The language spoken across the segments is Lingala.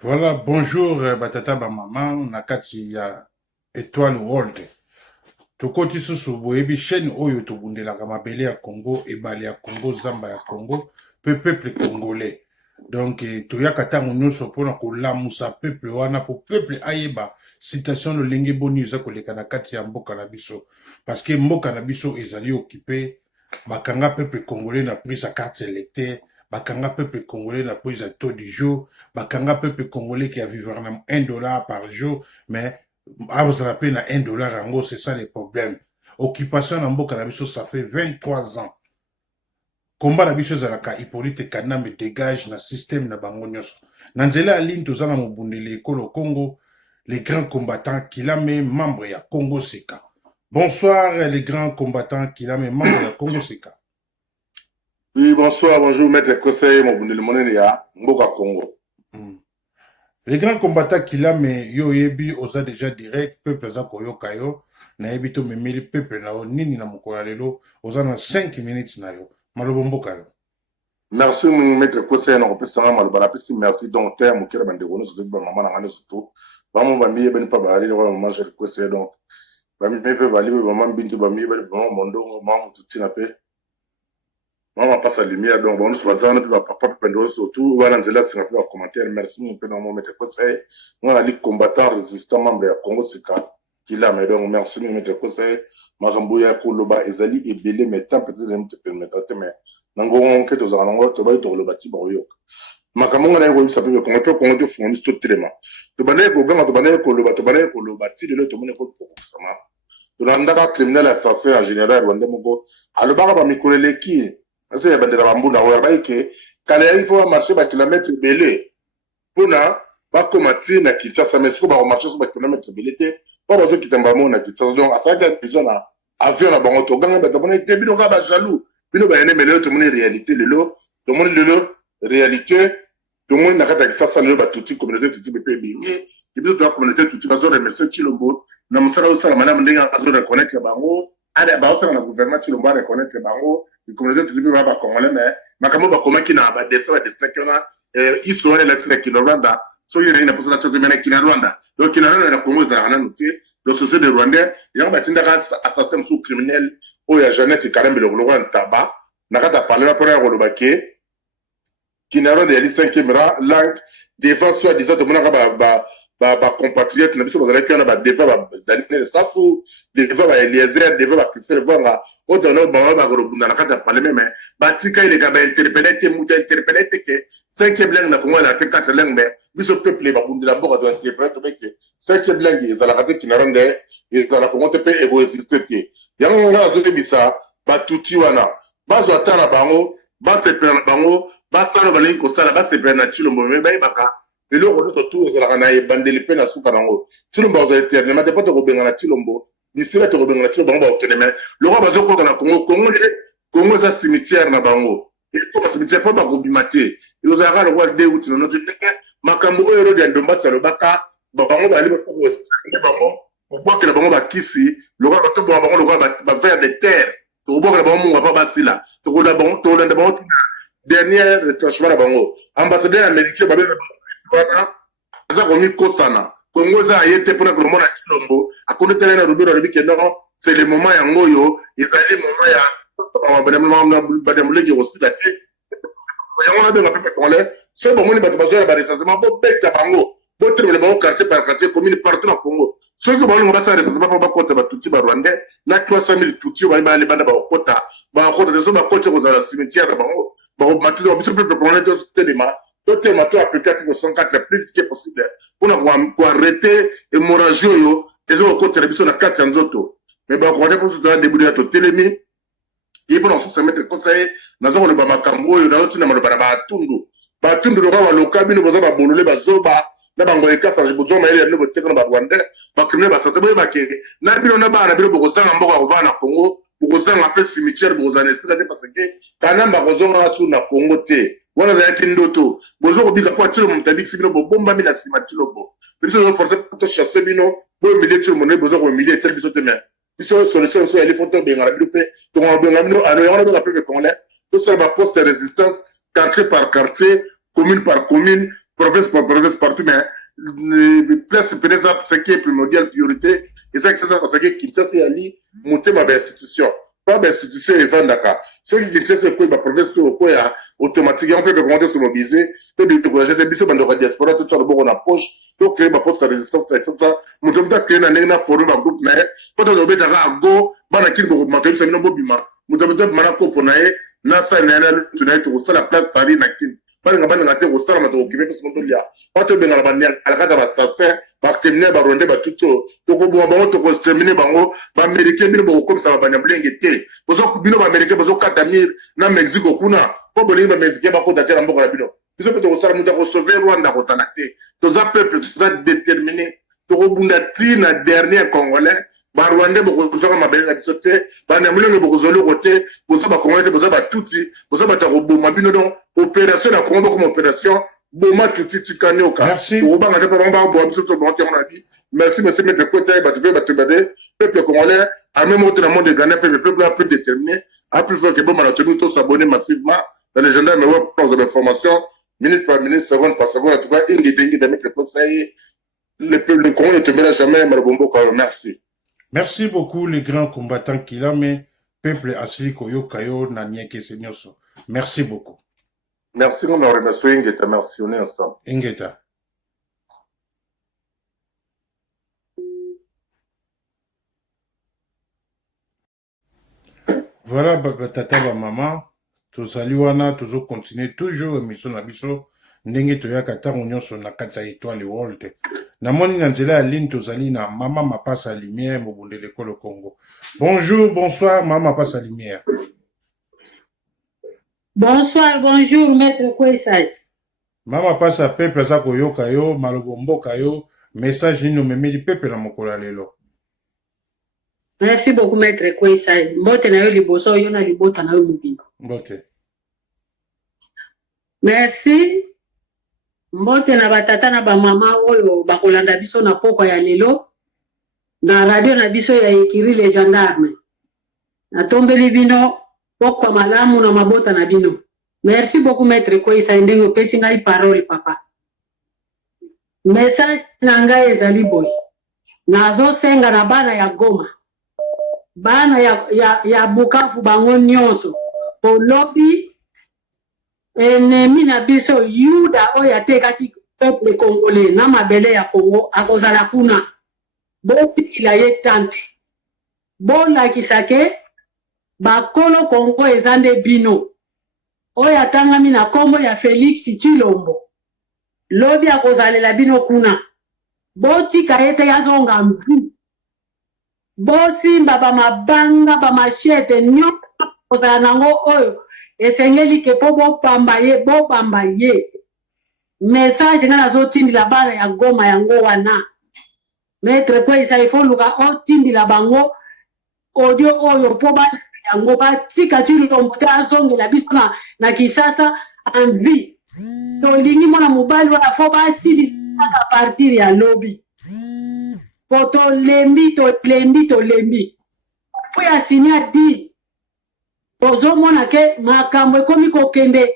Voilà, bonjour Batata Bamama, Nakati ya Étoile World. Tokoti susu boyebi chaîne oyo tobundelaka mabele ya Congo, ebale ya Congo, zamba ya Congo, peuple congolais. Donc toyaka tango nyonso mpona kolamusa peuple wana po peuple ayeba citation lolenge boni eza koleka na kati ya mboka na biso. Parce que mboka na biso ezali occupé bakanga peuple congolais na prise à carte électeur, bakanga peuple congolais na prise à taux du jour, bakanga peuple congolais qui a vivre na $1 par jour, mais à vous rappeler na $1 en gros, c'est ça les problèmes. Occupation na mboka na biso, ça fait 23 ans. Combat na biso ezalaka Hippolyte Kanambe dégage na système na bango nyonso. Na nzela ya ligne tozanga mobundeli ekolo Congo, les grands combattants Kilame, membre ya Congo Seka. Bonsoir les grands combattants Kilame, membre ya Congo Seka. Oui, bonsoir, bonjour, maître conseil, mon bonne monnaie, ya Mboka Congo. Les grands combattants Kilame, yo yebi, osa déjà direct, peuple za koyoka yo, na yebi to memeli peuple na yo, nini na mokola lelo, osa na 5 minutes na yo. Malobo mboka yo. Merci, mon maître conseil, on peut s'en malbara, merci donc, terme, qui est bande de bonus, surtout, maman, on a surtout. Maman, va m'y ben pas baler, on mange le conseil, donc. Va m'y peut baler, maman, bintu, va m'y ben, maman, mon dos, maman, tout tient à paix. Maman passe la lumière, donc, bon, nous sommes en train papa, pendant surtout, on a un c'est un peu en commentaire, merci, mon père, mon maître conseil. On a les combattants résistants, membres de Congo, c'est Kilame, donc, merci, mon maître conseil. Majambouya Koloba ezali ebele mais tant peut-être me te permettre mais nango ke tozala nango to ba to loba ti boyo makambo ngana ko sape ko ngoto ko ngoto fournis to traitement to banaye ko ganga to banaye ko loba ti de to mone ko sama to landaka criminel assassin en général wande moko alobaka ba mikolele ki ase ya bandela bambuna wa ba ke kala il faut marcher ba kilomètre belé pona ba komati na Kinshasa mais ko ba marcher sur ba kilomètre belé te pas besoin qu'il t'embarque na Kinshasa donc à ça que déjà na avion na bango to ganga ba bona te bino ka ba jaloux bino ba ene mais to moni réalité lelo to moni lelo réalité to moni na kata Kinshasa lelo ba tuti communauté tuti be bimé et bino to la communauté tuti ba zo remercier Chilombo na musala usala manam ndinga azo reconnaître bango ala ba usala na gouvernement Chilombo reconnaître bango les communautés tuti be ba congolais mais makambo ba komaki na ba descend na ils sont les l'extrait qui Rwanda so yere ina posala tsoto mena kina Rwanda donc kina Rwanda na Congo za kana nuté le société de Rwandais yanga batinda ka assassin sous criminel o ya Jeannette Karembe le Rwanda taba nakata parler après ya kolobake kina Rwanda ya 5e rang langue défense soit disant de mona ba compatriote na biso bazala kana ba défense ba Daniel Safu défense ba Eliezer défense ba Christelle Vanga o dono ba kolobunda nakata parler mais batika ile ka ba interpeller te muta interpeller te ke 5e langue na Congo na 4 langue mais biso peuple ba bundela boka do interpeller to beke 5e langue ezala kate kina Rwanda ezala Congo te pe ego exister te yango nga azo bisa batuti wana bazo atana bango basepela na bango basala balingi kosala basepela na Chilombo me bayebaka eloko nyonso tu ezalaka na ebandeli mpe na suka nango Chilombo azo éternellement te po tokobenga na Chilombo bisila tokobenga na Chilombo bango baokende me loko bazokota na Congo eza cimetière na bango ekoma cimetière mpo bakobima te ekozalaka lokola de uti nono te ndenge makambo oyo erodi ya ndombasi alobaka bango bali bango kobwakela bango bakisi lokola batobonga bango lokola bavers de terre tokobwakela bango mungu apa basila tokolanda bango tina dernière retranchement na bango ambassadeur américain babena wana aza komikosana Congo eza aye te mpona kolomona Chilombo akondetala na rubiro alobi ke non c'est le moment yango oyo ezali moment ya bademoleki kosila te yango nabenga mpe congolais soki bomoni bato bazwela barecensement bobeta bango botelebele bango quartier par quartier commune partout na Congo soki balingo basala recensement mpo bakota batuti barwandais na 300 000 tuti oyo bali banda bakokota te so bakoti kozala cimetière na bango bakomatuza biso mpe congolais totelema to appliquer article 104 plus vite que possible mpona koarrete hémorragie oyo ezokokotela biso na kati ya nzoto mais bakokote mpo so toya début ya totelemi ye mpona kosusa maître conseil naza koloba makambo oyo nayotina maloba na batundu lokola baloka bino boza babolole bazoba na bango ekasa bozwa mayele ya bino boteka na barwandais bakrimine basase boyebake na bino na bana bino bokozanga mboka kovaa na Congo bokozanga mpe cimetière bokozala na esika te parce que kanamba kozongaka su na Congo te wana azalaki ndoto bozo kobika mpo Chilombo moto abikisi bino bobombami na nsima Chilombo biso toforce tochasse bino boemilie Chilombo nde boza koemilie etali biso te mais biso solution biso yali fo tobengana bino mpe tokobenga bino ano yango nabenga peuple congolais tosala baposte de résistance quartier par quartier commune par commune province par province partout, mais place peut-être ce qui est primordial, priorité, et ça, parce que Kinshasa est allé monter ma institution. Pas d'institution et Zandaka. Ceux qui Kinshasa, quoi, ma province, quoi, automatiquement, on peut recommander se mobiliser, peut décourager des bisous, dans la diaspora, tout ça, le bon, on approche, pour créer ma poste de résistance, ça, mon job de créer un forum, un groupe, mais, quand on a obéi à go, bana kin bo ma c'est non bobima mon job de manako pour nae, na sa nana, tu n'as été au sol, la place, tari, na kin. Pas de ngabana ngate au sol, ma to occupé, parce que mon dolia. Pas de benga la bannière, à la carte, va s'asser, va terminer, va ronder, va tout ça. Toko bo bango, toko terminer, bango, va américain, bien bon, comme ça va bannière blingué. Vous avez bino, va américain, vous avez katamir, na Mexique, au kuna. Pas bon, va Mexicain, va kodater, la mboka la bino. Vous avez au sol, nous avons sauvé Rwanda, vous en acté. Tous un peuple, tous un déterminé. Toko bundati, na dernier Congolais. Rwanda, beaucoup de gens m'appellent la bisoté. Banamulé, beaucoup de gens côté. Vous savez, Congolais, vous avez tout. Vous savez, Boma Bino, donc, opération, la Congo comme opération. Boma, tout tu connais au cas. Merci. Merci, monsieur, maître Côté, peuple congolais, à même autre dans le monde de Ghana, peuple a plus déterminé, a plus fort que bon, on a tenu tous s'abonner massivement dans les gendarmes, mais ouais, de l'information, minute par minute, seconde par seconde, en tout cas, il y a des maîtres conseils, le Congo ne te mènera jamais, Marabombo, merci. Merci beaucoup, les grands combattants qu'il a, mais peuple Asili Koyo Kayo Nanyeke Senyoso. Merci beaucoup. Merci, on a remercié Ingeta, merci, on est ensemble. Ingeta. Voilà, tata, maman. Tozali wana, tozo continuer toujours émission na biso. Ndenge toyaka tango nyonso na kati ya étoile world. Namoni na nzela ya ligne tozali na Mama Mapasa Lumière mobundele ko le Congo. Bonjour, bonsoir Mama Mapasa Lumière. Bonsoir, bonjour maître Kwesai. Mama Mapasa peuple za koyoka yo, malobo mboka yo, message nino memeli peuple na mokolo lelo. Merci beaucoup maître Kwesai. Mbote na yo liboso yo na libota na yo mobimba. Mbote. Merci. Mbote na batata na ba mama oyo bakolanda biso na poko ya lelo na radio na biso ya Ekiri les gendarmes. Na tombeli bino poko malamu na mabota na bino. Merci beaucoup maître Kwesa ndenge opesi ngai parole papa. Message na ngai ezali boy. Nazo senga na bana ya Goma. Bana ya Bukavu bango nyonso. Polobi ennemi na biso yuda oyo atekaki peuple congolais na mabele ya Congo akozala kuna botikila ye tante bolakisa ke bakolo Congo eza nde bino oyo atangami na kombo ya Félix Tshilombo lobi akozalela bino kuna botika ye te azonga mbu bosimba bamabanga bamashete nyonso kozala nango oyo esengeli ke po bopamba ye message nga nazotindila bana ya Goma yango wana maître Kwesa ifo luka otindila bango audio oyo po bana yango batika Tshilombo te azongela biso na Kinshasa en vie tolingi mwana mobali wana fo basilisaka partir ya lobi po tolembi po ya sinya di ozomona ke makambo ekomi kokende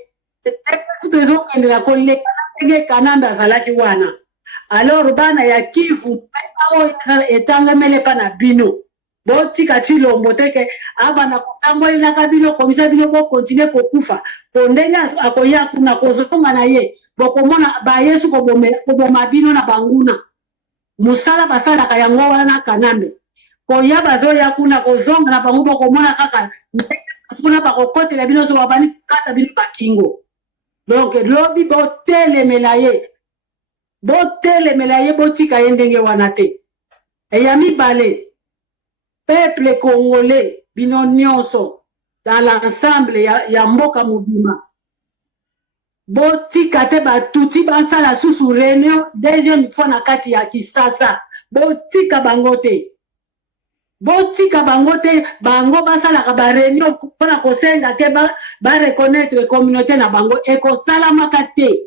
tezokendela koleka ndenge Kanambe azalaki wana alors bana ya Kivu oyo etangemele pa na bino botika Tshilombo teke abana kotambolelaka bino komisa bino bokontinue kokufa po ndenge akoya kuna kozonga na ye bokomona bayesu koboma bino na banguna musala basalaka yango wana na Kanambe koya bazoya kuna kozonga na bango bokomona kaka kuna bakokotela bino so babani kata bino bakingo donc lobi botelemela ye botika ye ndenge wana te eya mibale peuple congolais bino nyonso dans l'ensemble ya mboka mobima botika te batuti basala susu réunion deuxième fois na kati ya Kinshasa botika bango te bango basalaka ba réunion mpona kosenga ke ba reconnaître communauté na bango ekosalamaka te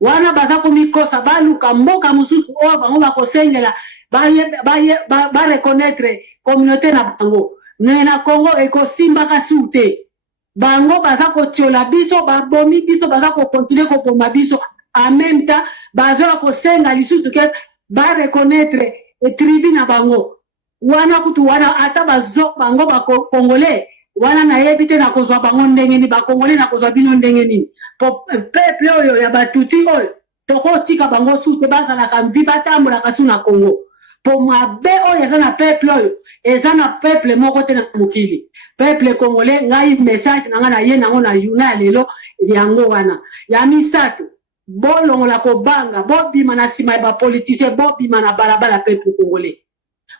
wana baza komikosa baluka mboka mosusu oyo bango bakosengela ba reconnaître communauté na bango me na Congo ekosimbaka su te bango baza kotiola biso babomi biso baza kokontinue koboma biso en même temps bazola kosenga lisusu ke ba reconnaître tribu na bango wana kutu wana ata bazo bango ba congolais wana na yebi te na kozwa bango ndenge ni ba congolais na kozwa bino ndenge ni peuple oyo ya batuti oyo toko tika bango susu bazala kamvi batambola kasu na Congo po mabe oyo eza na peuple oyo eza na peuple moko te na mokili peuple congolais ngai message na nga na ye nango na journal lelo yango wana ya misato bolongola kobanga bobima na nsima ya bapoliticien bobima na balabala peuple congolais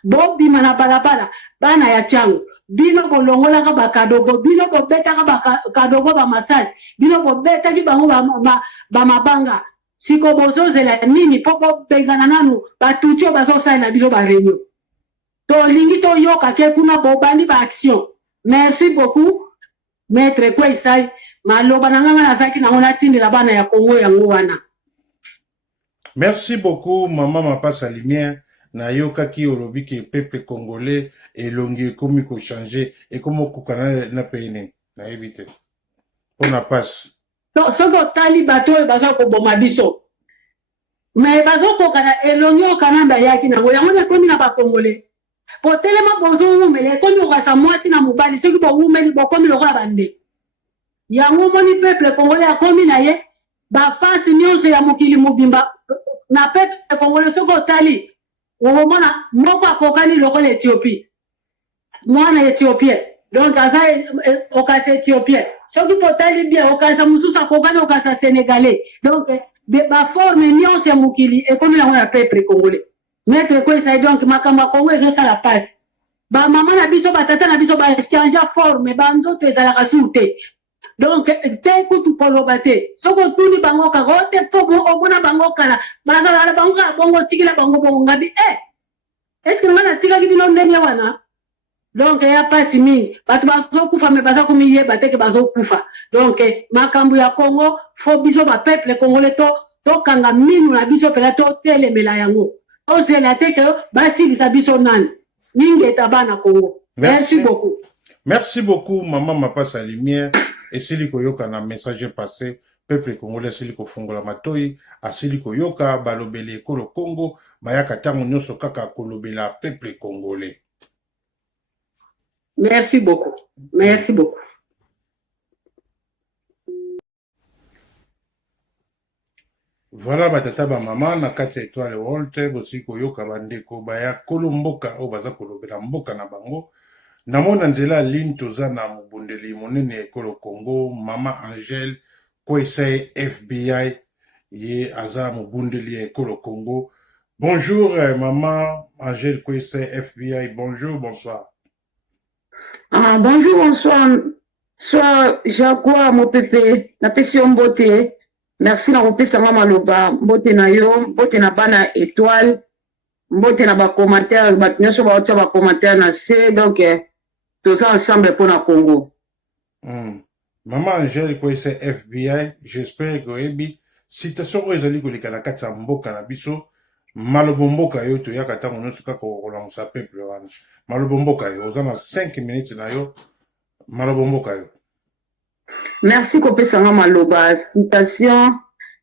bobima na balabala bana ya tiango bino bolongolaka bakadogo bino bobetaka bakadogo bamassage bino bobetaki bango bamabanga siko bozozela nini po bobengana nanu batuti oyo bazosalela bino bareunion tolingi toyoka ke kuna bobandi baaction merci beaucoup maître Kwesai maloba na nganga nazaki nango natindela bana ya Congo yango wana. Merci beaucoup maman Mapasa Lumière na yokaki olobi ke peuple congolais elongi ekomi ko changer et comme kokana na pene na éviter on a passe soki otali bato oyo baza koboma biso me bazokokana elongi okananda yaki nango yango nekomi na bakongole po telema bozowumela ekomi okasa mwasi na mobali soki bowumeli bokomi lokola bande yango moni peuple congolais akomi na ye bafasi nyonso ya mokili mobimba na peuple congolais soki otali omona moko akokani lokola Ethiopie mwana Ethiopien donc aza okasa Ethiopien soki potali bien okasa mususu akokani okasa Sénégalais donc baforme nyonso ya mokili ekomi yango ya peuple congolais maître Kwesai donc makambo ya Congo ezosala pasi bamama na biso batata na biso bachange forme banzoto ezalaka suru te donc te kutu koloba te soki otuni bango kaka ote po omona bango kala bazalala bango kala bongo tikila bango bongo ngabi eske nga natikaki bino ndenge wana donc ya pasi mingi bato bazokufa me baza komiyeba teke bazokufa donc makambo ya Congo fo biso bapeuple congolais tokanga minu na biso mpela totelemela yango ozela te ke basilisa biso nani mingi eta bana Congo. Merci beaucoup. Merci beaucoup maman Mapasa Lumière esili koyoka na message passé peuple congolais esili kofungola matoi asili koyoka balobele ekolo Congo bayaka tango nyonso kaka kolobela peuple congolais. Merci beaucoup. Merci beaucoup. Voilà batata ba mama na kati ya Étoile World bosi koyoka bandeko baya kolomboka o baza kolobela mboka na bango. Namona nzela ligne toza na mobundeli monene ekolo Congo mama Angèle Kwesai FBI ye aza mobundeli ekolo Congo. Bonjour maman Angèle Kwesai FBI, bonjour, bonsoir. Bonjour, bonsoir. Soit Jaguar mon pépé, na pesi mbote. Merci na kopesa mama loba mbote na yo, mbote na bana étoile, mbote na ba commentaire, ba nyonso ba otsa ba commentaire na C donc tous ensemble pour na Congo. Maman Angèle Kwesai FBI, j'espère que ebi citation ezali koleka na kati ya mboka na biso malobo mboka yo to yaka tango nyonso kaka kolangusa peuple wana. Malobo mboka yo oza na 5 minutes na yo malobo mboka yo. Merci kopesa nga maloba citation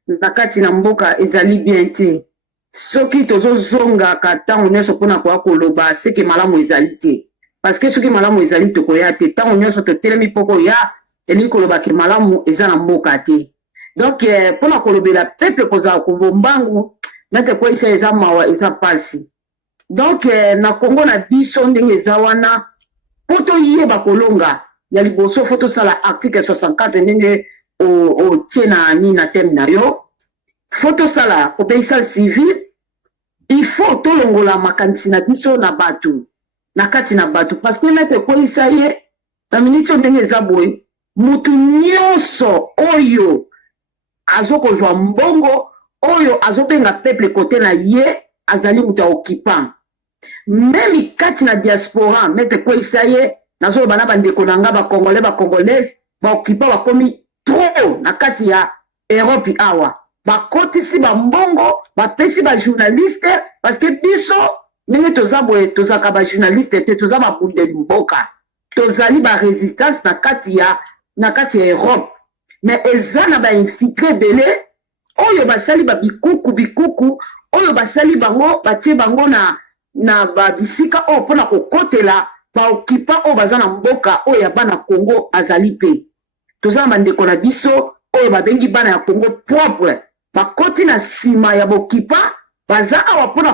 na kati na mboka ezali bien te soki tozozonga ka tango nyonso mpona koya koloba seke malamu ezali te parce que soki malamu ezali tokoya te tango nyonso totelemi mpo koya elingi koloba ke malamu eza na mboka te donc mpona kolobela peuple kozala kobombangu mete koyisa eza mawa eza pasi donc na Congo na biso ndenge eza wana mpo toyeba kolonga ya liboso fo tosala article 64 ndenge otie na nini na teme na yo fo tosala obéissance civile il faut tolongola makanisi na biso na bato na kati na bato parce que mete koyisa ye na miniti ndenge eza boye mutu nyonso oyo azokozwa mbongo oyo azobenga peuple kote na ye azali mutu occupant même kati na diaspora mete koyisa ye nazoloba na bandeko na nga bakongolais bakongolaise baokipa bakomi trop na kati ya Europe awa bakotisi bambongo bapesi bajournaliste parce que biso ndenge toza boye tozalaka bajournaliste te toza babundeli mboka tozali barésistance na kati ya Europe mais eza na bainfiltre ebele oyo basali ba bikuku oyo basali bango batie bango na babisika oyo mpona kokotela baokipa oyo baza na mboka oyo ya bana Congo azali pe toza na bandeko na biso oyo babengi bana ya Congo propre bakoti na nsima ya bokipa baza awa mpona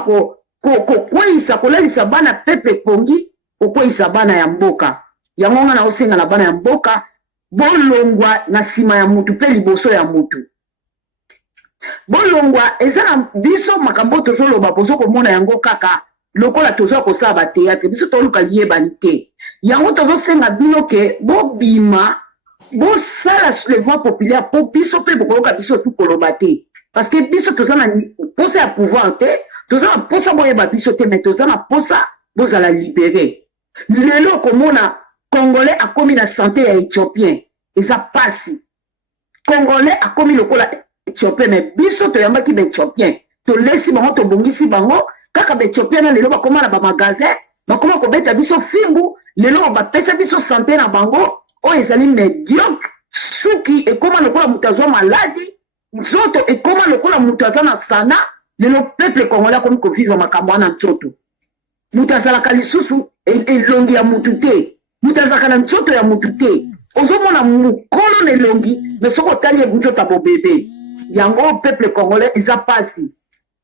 kokweyisa kolalisa bana pepe pongi kokweyisa bana ya mboka yango nga na osenga na bana ya mboka bolongwa na nsima ya mutu mpe liboso ya mutu bolongwa eza na biso makambo tozoloba bozo komona yango kaka lokola toza kosala bateatre biso toluka yebani te yango tozosenga bino ke bobima bosala soulèvement populaire mpo biso mpe bokoyoka biso su koloba te parce que biso toza na posa ya pouvoir te toza na posa boyeba biso te mais toza na posa bozala libéré lelo komona congolais akomi na santé ya éthiopien eza pasi congolais akomi lokola éthiopien mais biso toyambaki baéthiopien tolesi bango tobongisi bango kaka baéthiopien na lelo bakoma na bamagasin bakoma kobeta biso fimbu lelo bapesa biso santé na bango oyo ezali médiocre suki ekoma lokola moto azwa maladi nzoto ekoma lokola moto aza na sana lelo peuple congolais akomi kovivre makambo wana nzoto moto azalaka lisusu elongi ya motu te moto azalaka na nzoto ya motu te ozomona mokolo na elongi me soki otali nzoto ya bobebe yango peuple congolais eza pasi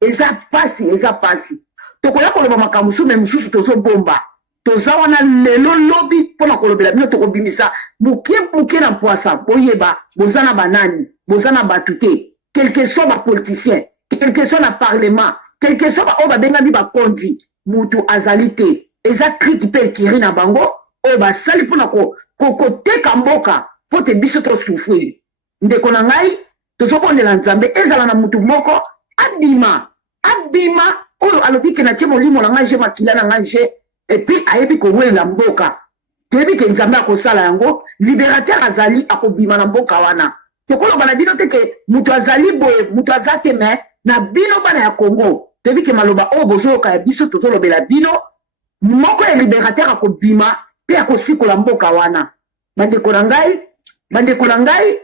eza pasi tokoya koloba makambo mosusu me mosusu tozobomba toza wana lelo lobi mpona kolobela bino tokobimisa moke na poisa boyeba boza na banani boza na bato te quelque soit bapoliticien quelque soit na parlement quelque soit baoyo babengami bakondi mutu azali te eza kriki mpe ekiri na bango oyo basali mpona koteka mboka mpo te biso tosouffrir ndeko na ngai tozobondela nzambe ezala na mutu moko abima oyo alobi ke natie molimo na ngai je makila na ngai je epuis ayebi kowelela mboka toyebi ke nzambe akosala yango libérateur azali akobima na mboka wana tokoloba na bino te ke mutu azali boye mutu aza te me na bino bana ya Congo toyebi ke maloba oyo bozoyoka ya biso tozolobela bino moko ya libérateur akobima mpe akosikola mboka wana bandeko na ngai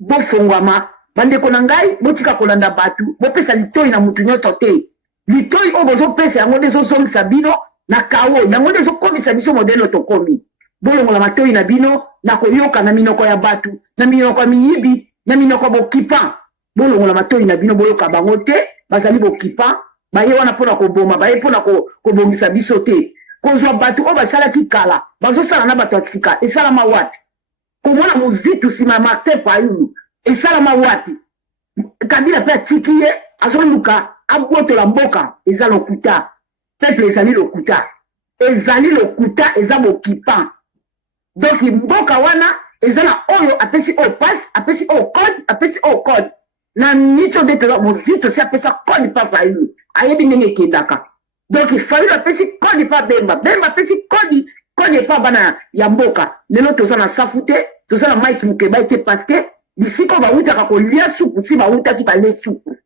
bofongwama bandeko na ngai botika kolanda bato bopesa litoi na mutu nyonso te litoi oyo bozopesa yango nde ezozongisa bino na kawo yango nde ezokomisa biso modele tokomi bolongola matoi na bino na koyoka na minoko ya bato na minoko ya miyibi na minoko ya bokipa bolongola matoi na bino boyoka bango te bazali bokipa baye wana mpona koboma baye mpona kobongisa biso te kozwa bato oyo basalaki kala bazosala na bato ya sika esalama wati komona mozitu nsima ya Martin Fayulu esalama wati Kabila mpe atiki ye azoluka abotola mboka eza lokuta peuple ezali lokuta eza bokipa donc mboka wana eza na oyo apesi oyo passe apesi oyo code na nicho nde toza mozitu si apesa code pa Fayulu ayebi ndenge ekendaka donc Fayulu apesi code pa Bemba apesi code epa bana ya mboka lelo toza na safu te toza na Mike Mukeba ete parce que bisiko bawutaka kolia supu si bawutaki balie supu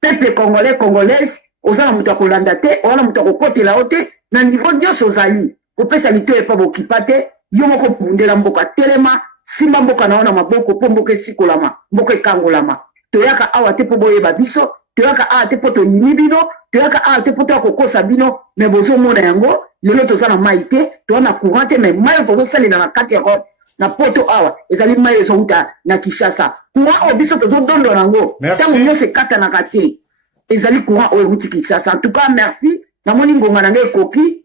peuple congolaise oza na moto akolanda te oza na moto akokotela yo te na niveau nyonso ozali kopesa litoi epa bokipa te yo moko bundela mboka telema simba mboka na yo na maboko mpo mboka esikolama mboka ekangolama toyaka awa te mpo boyeba biso toyaka awa te mpo toyini bino toyaka awa te mpo toya kokosa bino me bozomona yango lelo toza na mai te toza na courant te me mai tozosalela na kati ya Europe na poto awa ezali mai ezouta na Kinshasa courant oyo biso tozodondola yango ntango nyonso ekatanaka te ezali courant oyo euti Kinshasa en tout cas merci namoni ngonga na ngai ekoki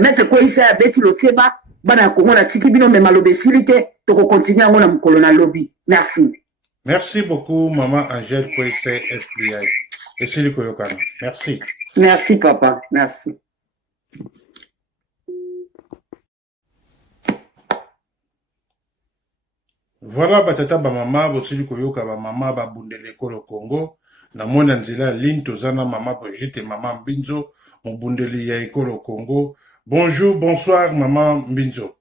maître Kweyisa ya beti loseba bana ya Congo na tiki bino me maloba esili te tokokontinue yango na mokolo na lobi merci beaucoup maman Angèle Kweyisa FBI esili koyokana merci papa merci. Voilà batata ba mama bosili koyoka ba mama babundele ekolo Congo na mona nzela ligne tozana mama Brigitte mama Mbinzo mobundeli ya ekolo Congo. Bonjour, bonsoir maman Mbinzo.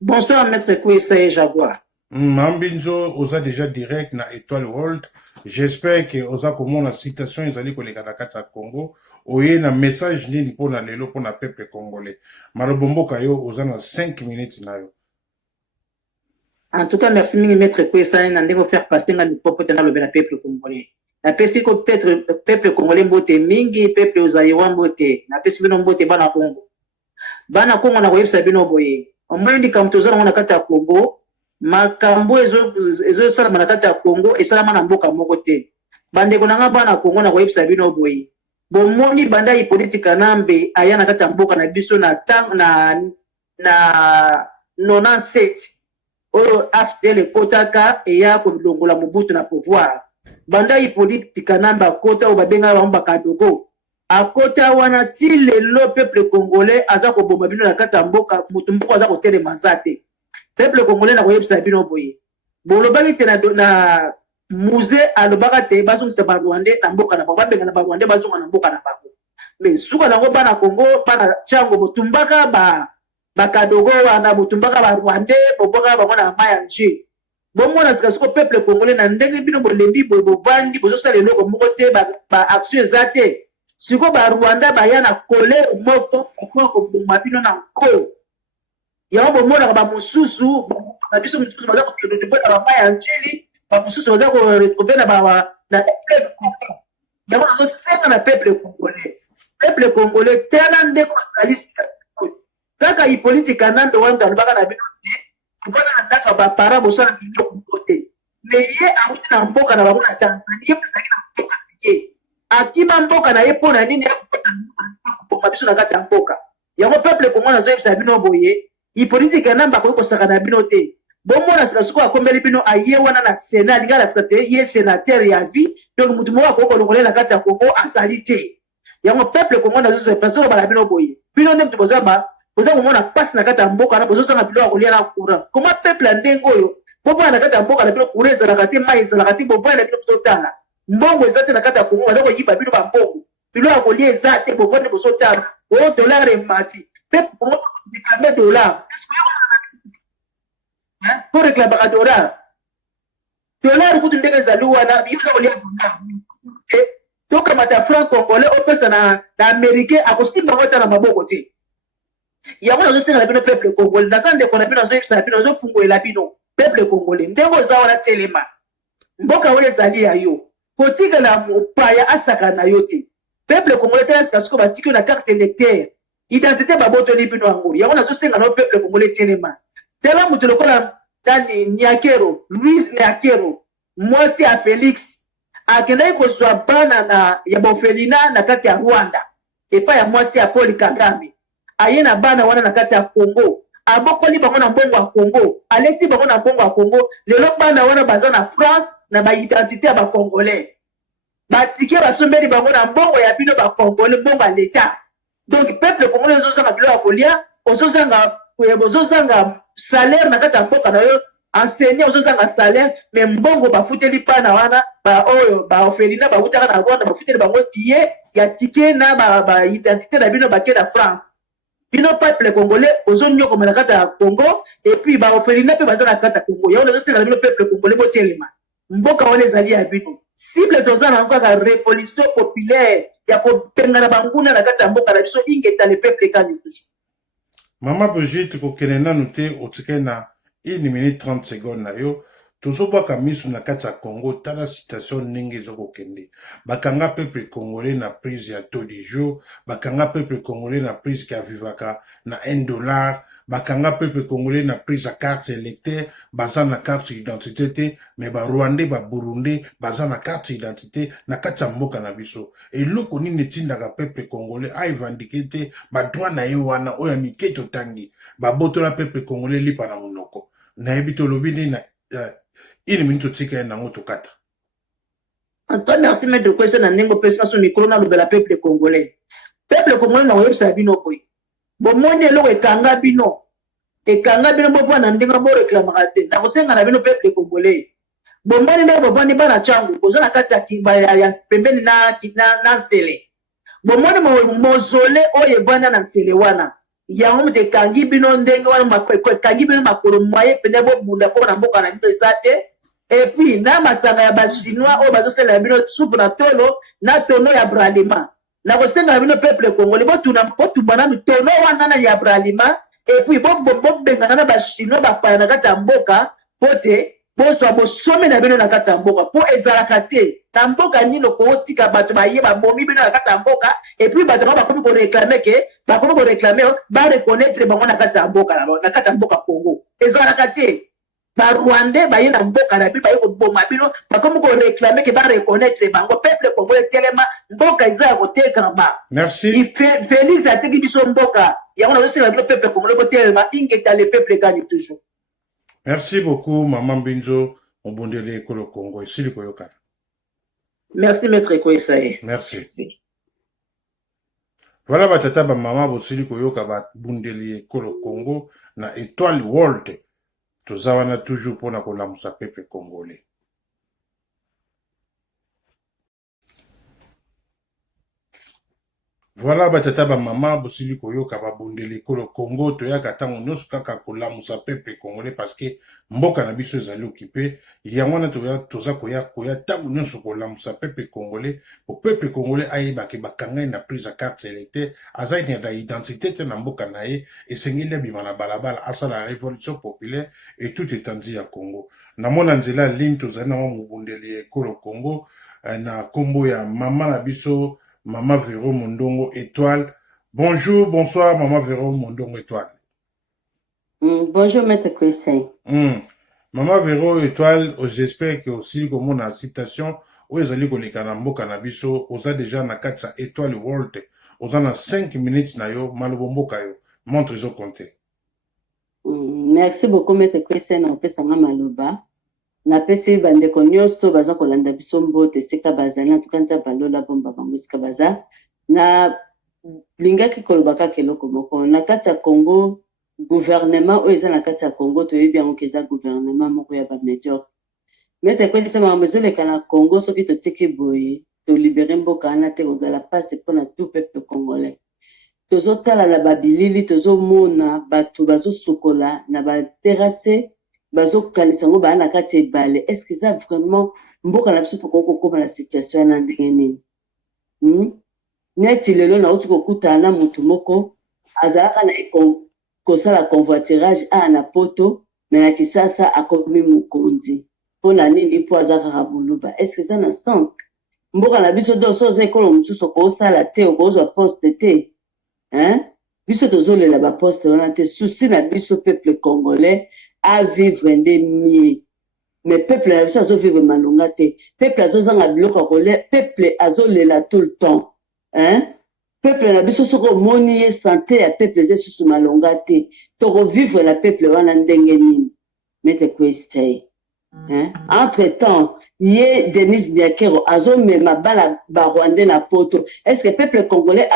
Bonsoir maître Kweyisa et Jaguar. Maman Mbinzo oza déjà direct na Étoile World. J'espère que oza komo na citation ezali koleka na kati ya Congo. Oye na message nini pona lelo pona peuple congolais. Malobomboka yo oza na 5 minutes na yo. En tout cas, merci mingi maître Kwesa na ndenge faire passer nga mikopo tena lobe na peuple congolais. Na pesi ko peuple congolais mbote mingi, peuple ozayiwa mbote. Na pesi bino mbote bana Congo. Bana Congo na koyebisa bino boye. Omoni likambo tozala na kati ya Congo, makambo ezo sala na kati ya Congo esala na mboka moko te. Bandeko na nga bana Congo na koyebisa bino boye. Bomoni banda yi politika nambe aya na kati ya mboka na biso na tang na 97 oyo AFDL kotaka eya kolongola Mobutu na pouvoir. Banda yi politika nambe akota o babenga ba Kadogo. Akota wana ti lelo peuple congolais aza koboma bino na kati ya mboka mutu mboka aza kotelema zate. Peuple congolais na koyebisa bino boye. Bolobaki te na musée alobaka te bazongisa ba Rwandais na mboka na bango babenga na ba Rwandais bazonga na mboka na bango. Mais suka nango bana Congo bana chango botumbaka ba Kadogo wana botumbaka ba Rwandais boboka bango na mayanje. Bomona sika suko peuple congolais na ndenge bino bolembi bovandi bozosala eloko moko te ba action zate. Siko ba Rwanda baya na colère moko ko boma bino na nko. Ya bomona ba mususu na biso mususu baza ko kendo ba mayanje. Bamususu baza kokopena na peuple congolais. Yango nazosenga na peuple congolais. Peuple congolais tena ndeko socialiste. Kaka yi politika nande wanda alobaka na bino te. Kupana na ndaka ba para bosala bino kote. Mais ye awuti na mboka na bango na Tanzania pesaki na mboka ye. Akima mboka na ye pona nini ya kupoma biso na kati ya mboka. Yango peuple congolais nazoyebisa bino boye. Yi politika nande bakoki kosaka na bino te. Bomona sika suko akombeli bino aye wana na Sénat linga lakisa te ye sénateur ya vie donc mutu moko akoko longolela na kati ya Congo asali te. Yango peuple Congo na zoso personne bala bino boye. Bino nde mutu bozaba boza komona passe na kati ya mboka na bozosanga bilo akolia na courant. Comment peuple ya ndenge oyo bopona na kati ya mboka na bino courant ezalaka te mai ezalaka te bopona na bino totala. Mbongo eza te na kati ya Congo baza koyiba bino ba mbongo. Bilo akolia eza te bopona bozotala. O dollar emati. Peuple Congo déclamer dollar. Est-ce que pour réclamer un dollar. Dollar, vous devez les allouer, vous avez les dollar. Donc, comme un franc congolais, on peut s'en américain, à cause de la maboko. Il y a un aussi le peuple congolais. Dans un des qu'on a pu dans un fungo et la bino, peuple congolais. Ndego za wana telema. Mboka wale zali ya yo. Kotika la mopaya asaka na yote. Peuple congolais tena sikasuko batiki na carte électeur. Identité baboto ni bino ango. Il y a un aussi le peuple congolais telema. Tela mutu lokola tani Niakero, Louis Niakero, mwasi ya Felix, akendai kozwa bana na ya bofelina na kati ya Rwanda, epa ya mwasi ya Paul Kagame, aye na bana wana na kati ya Congo, abokoli bango na mbongo ya Congo, alesi bango na mbongo ya Congo, lelo bana wana baza na France na ba identité ya ba Congolais. Batike basombeli bango na mbongo ya bino ba Congolais, mbongo ya l'État. Donc peuple congolais ozozanga bilo ya kolia, ozozanga salaire na kati ya mboka na yo enseignant ozozanga salaire mais mbongo bafuteli pana wana ba oyo ba ofelina bawutaka na Rwanda bafuteli bango billet ya ticket na ba identité na bino bake na France. Bino peuple congolais ozonyokoma na kati ya Congo et puis ba ofelina pe baza na kati ya Congo. Yango nazosenga bino peuple congolais botelema. Mboka wana ezali ya bino. Cible tozana encore la révolution populaire ya kopenga na banguna na kati ya mboka na biso ingeta le peuple kani toujours. Mama Brigitte kokene nanu te otike na 1 minute 30 secondes na yo tozobwaka miso na kati ya Congo tala situation ndenge ezokokende bakanga peuple congolais na prise ya taux du jour bakanga peuple congolais na prise ki avivaka na $1 bakanga peuple congolais na prise ya carte électeur baza na carte identité te mais ba Rwandais ba Burundais baza na carte identité na kati ya mboka na biso eloko nini etindaka peuple congolais aivandike te ba droit na ye wana oyo mike totangi babotola peuple congolais lipa na monoko nayebi tolobi nini na 1 minute otika nango tokata. Antoine, merci maître Kwesa na ndenge opesa so micro na lobela peuple congolais. Peuple congolais na oyebisa bino boye. Bomoni eloko ekanga bino bopo na ndenge bo reklamaka te. Na kosenga na bino peuple congolais. Bomoni ndenge bobani bana changu boza na kati ya kiba ya pembeni na nsele. Bomoni mozole oyo bana na nsele wana. Yango mute kangi bino ndenge wana kangi bino makolo moye pende bo bunda po na mboka na bino ezate. Et puis na masanga ya ba chinois o bazosela bino soupe na tolo na tono ya bralima. Na kosenga bino peuple congolais botumba na tono wana na ya bralima et puis bo benga na ba chinois ba pa na kati ya mboka pote bozwa bosomi na bino na kati ya mboka po ezalaka te na mboka nini kootika bato baye babomi bino na kati ya mboka epuis bato bao bakomi koreklame ke bakomi koreklame barekonetre bango na kati ya mboka na kati ya mboka Congo ezalaka te barwandais baye na mboka na bino baye koboma bino bakomi koreklame ke barekonetre bango peuple congolais telema mboka eza ya kotekama. Merci. Félix ateki biso mboka yango nazosila bino peuple congolais kotelema ingeta le peuple gagne toujours. Merci beaucoup, Maman Binzo, Obondele Ekolo Congo. Esili koyokana. Merci, Maître Koesaye. Merci. Voilà, batata, ba maman, bosili koyoka, ba Bundeli Ekolo Congo, na Étoile World. Tozawana toujours pour na kolamusa peuple congolais. Voilà, batata, ba maman, bosili koyoka, ba Bundeli Ekolo Congo, toyaka tango nyonso kaka kolamusa peuple congolais parce que mboka na biso ezali occupé. Yangwana toza koya tango nyonso kolamusa peuple congolais, pour peuple congolais ayeba ke bakangai na prise à carte électeur, aza na identité te na mboka na ye, esengeli abima na balabala, asa la révolution populaire et tout étendu ya Congo. Na mona nzela ligne tozali na Bundeli Ekolo Congo, na kombo ya mama na biso, Maman Véro Mondongo Étoile. Bonjour, bonsoir, Maman Véro Mondongo Étoile. Bonjour, Maître Koesaye. Maman Véro Étoile, j'espère que aussi, comme on a citation, où ils allaient les canambo cannabiso, aux a déjà na 4 Étoile World, aux en a 5 minutes na yo, malobombo kayo. Montre ils ont compté. Merci beaucoup, Maître Koesaye, na opesanga maloba. Na pesi bandeko nyonso baza kolanda biso mbote sika bazali na tukanza balola bomba bango sika baza na lingaki kolobaka keloko moko na kati ya Congo gouvernement oyo eza na kati ya Congo toyebi yango keza gouvernement moko ya ba médiocre mete kwelisa makambo ezoleka na Congo soki totiki boye tolibere mboka wana te kozala pasi mpona tout peuple congolais tozotala na babilili tozomona bato bazosukola na baterase bazokanisa ngo bana kati ebale est-ce que ça vraiment mboka na biso tokokoma na situation na ndenge nini neti lelo na uti kokutana na mutu moko azalaka na kosala convoiturage na poto me na Kisasa akomi mokonzi mpona nini mpo aza kaka buluba est-ce que ça na sens mboka na biso doso oza ekolo mosusu okosala te okozwa poste te biso tozolela baposte wana te souci na biso peuple congolais à vivre nde mieux mais peuple na biso azovivre malonga te peuple azozanga biloko ya kolia peuple azolela tout le temps peuple na biso soki omoni ye santé ya peuple eza susu malonga te tokovivre na peuple wana ndenge nini Maître Koesaye entre temps ye Denis Diakero azomema bana barwandais na poto est-ce que peuple congolais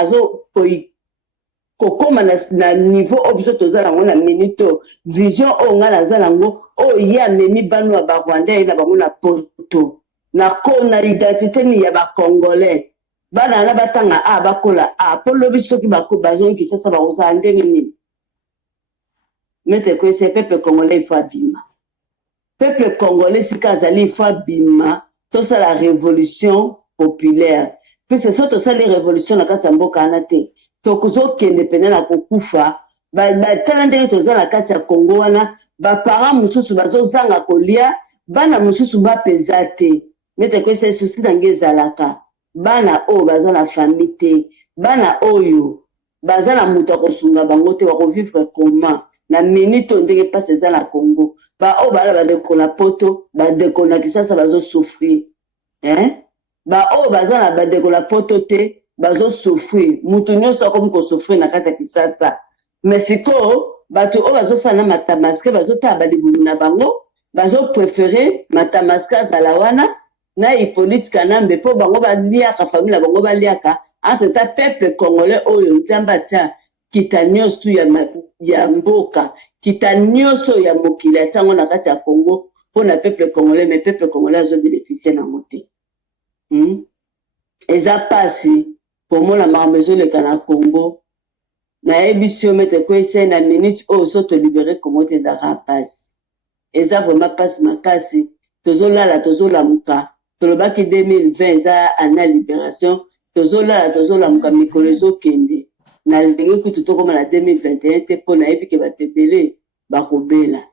kokoma na niveau obso tozala ngo na minute vision o nga nazala ngo o ye amemi bano ya barwandais na bango na poto na identité ni ya bacongolais bana na batanga bakola po lobi soki bazongi Kisasa bakosala ndenge nini Maître Koesaye peuple congolais il faut abima peuple congolais sika azali il faut abima tosala révolution populaire puisque so tosali révolution na kati ya mboka wana te tokozokende pene na kokufa batala ndenge toza na kati ya Congo wana baparent mosusu bazozanga kolia bana mosusu bapeza te Maître Koesaye susi nange ezalaka bana oyo baza na famille te bana oyo baza na moto akosunga bango te bakovivre comment na minute ndenge mpasi eza na Congo oyo bala badeko na poto badeko na Kisasa bazosouffrir oyo baza na badeko na poto te bazosouffrir mutu nyonso akomi kosouffrir na kati ya Kisasa mais sikoyo bato oyo bazosala na matamaske bazotala balibulu na bango bazoprefere matamaske azala wana na Hippolyte Kanambe mpo bango baliaka famille na bango baliaka entre ta peuple congolais oyo nzambe atia kita nyonso ya mboka kita nyonso ya mokili atiango na kati ya Congo mpona peuple congolais mais peuple congolais azobénéficie nango te eza pasi komona makambo ezoleka na Congo nayebi si yo Maître Koesaye na minute oyo so tolibere Congo te ezaka pasi eza vraiment pasi makasi tozolala tozolamuka tolobaki 2020 eza ana libération tozolala tozolamuka mikolo ezokende na ndenge kutu tokoma na 2021 te mpo nayebi ke bato ebele bakobela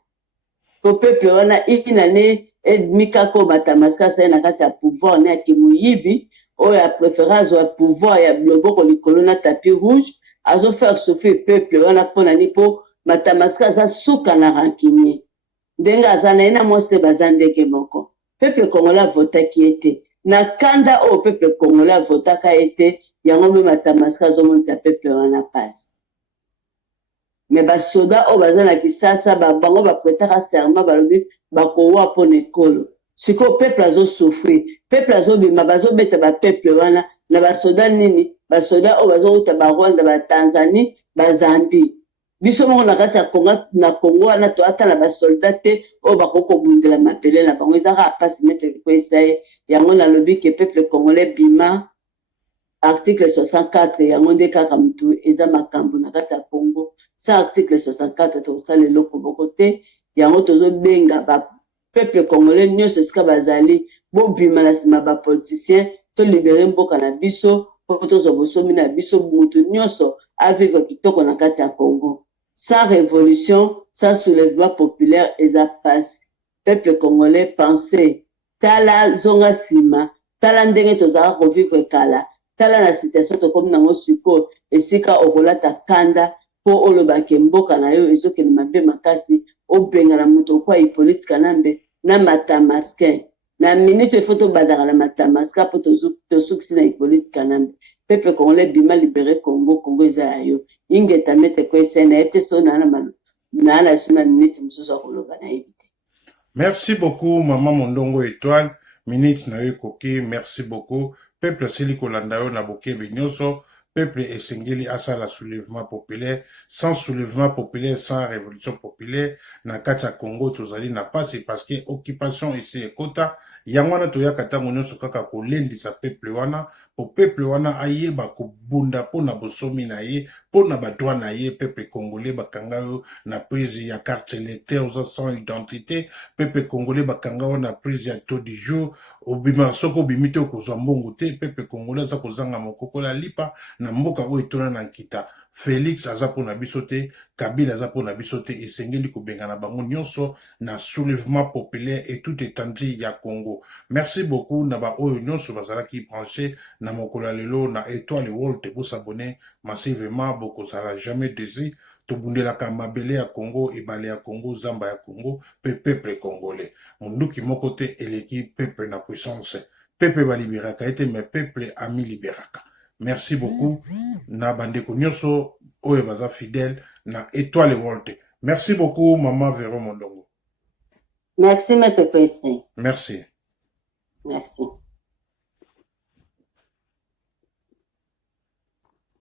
po peuple wana une année et demi kaka oyo batamaska asali na kati ya pouvoir na yaki moyibi oyo apréféré azwa pouvoir ya loboko likolo na tapis rouge azofaire souffrir peuple wana mpo nani mpo matamaska aza suka na rancunier ndenge aza na ye na mwasi nde baza ndenge moko peuple congolais avotaki ye te na kanda oyo peuple congolais avotaka ye te yango mpe matamaska azomonisa peuple wana pasi me basoda oyo baza na kisasa bango bapretaka serment balobi bakowa mpo na ekolo sikoyo peuple azosouffrir peuple azobima bazobeta bapeuple wana na basoda nini basoda oyo bazokouta barwanda batanzanie bazambi biso moko na kati na kongo wana toatala basolda te oyo bakoki kobundela mabele na bango ezaka apasi mete likwesa ye yango nalobi ke peuple congolais bima article 64 yango nde kaka mutu eza makambo na kati ya congo sa article 64 tokosala eloko moko te yango tozobenga bapeuple congolais nyonso esika bazali bobima na nsima bapoliticien tolibere mboka na biso mpo tozwa bosomi na biso mutu nyonso avivre kitoko na kati ya congo sans révolution sans soulèvement populaire eza pasi peuple congolais pensez tala zonga nsima tala ndenge tozalaka kovivre kala tala na situation tokomi nango sikoyo esika okolata kanda mpo olobake mboka na yo ezokende mabe makasi obenga na moto okwa Hippolyte Kanambe na matamaskin na minute efo tobandaka na matamaska mpo tosukisi na Hippolyte Kanambe peuple congolais bima libere congo eza ya yo ingeta mete kwese na ye te so naa na sima minute mosusu akoloba na yebi te. Merci beaucoup Maman Mondongo Étoile, minute na yo koki, merci beaucoup. Peuple asili kolanda yo na bokebe nyonso, peuple esengeli asala soulèvement populaire, sans soulèvement populaire, sans révolution populaire, na kati ya Congo tozali na pasi parce que occupation ici ekota, yango wana toyaka ntango nyonso kaka kolendisa peuple wana, po peuple wana ayeba kobunda pona bosomi na ye, pona badroit na ye, peuple congolais bakanga yo na prise ya carte électeur sans identité, peuple congolais bakanga yo na prise ya taux du jour, obima soko obimi te okozwa mbongo te, peuple congolais aza kozanga mokoko la lipa na mboka oyo etona na nkita. Félix aza pona biso te, Kabila aza pona biso te, esengeli kobenga na bango nyonso na soulèvement populaire et tout étendue ya Congo. Merci beaucoup na ba oyo nyonso bazalaki branché na mokola lelo na Étoile World te bo s'abonner massivement boko sala jamais dési tobundelaka mabele ya Congo ebale ya Congo zamba ya Congo pe peuple congolais. Munduki moko te eleki peuple na puissance. Peuple ba libéraka ete mais peuple ami libéraka. Merci beaucoup. Na bandeko nyonso oyo baza fidèle na Étoile World. Merci beaucoup Maman Véro Mondongo. Merci maître Kwese. Merci. Merci.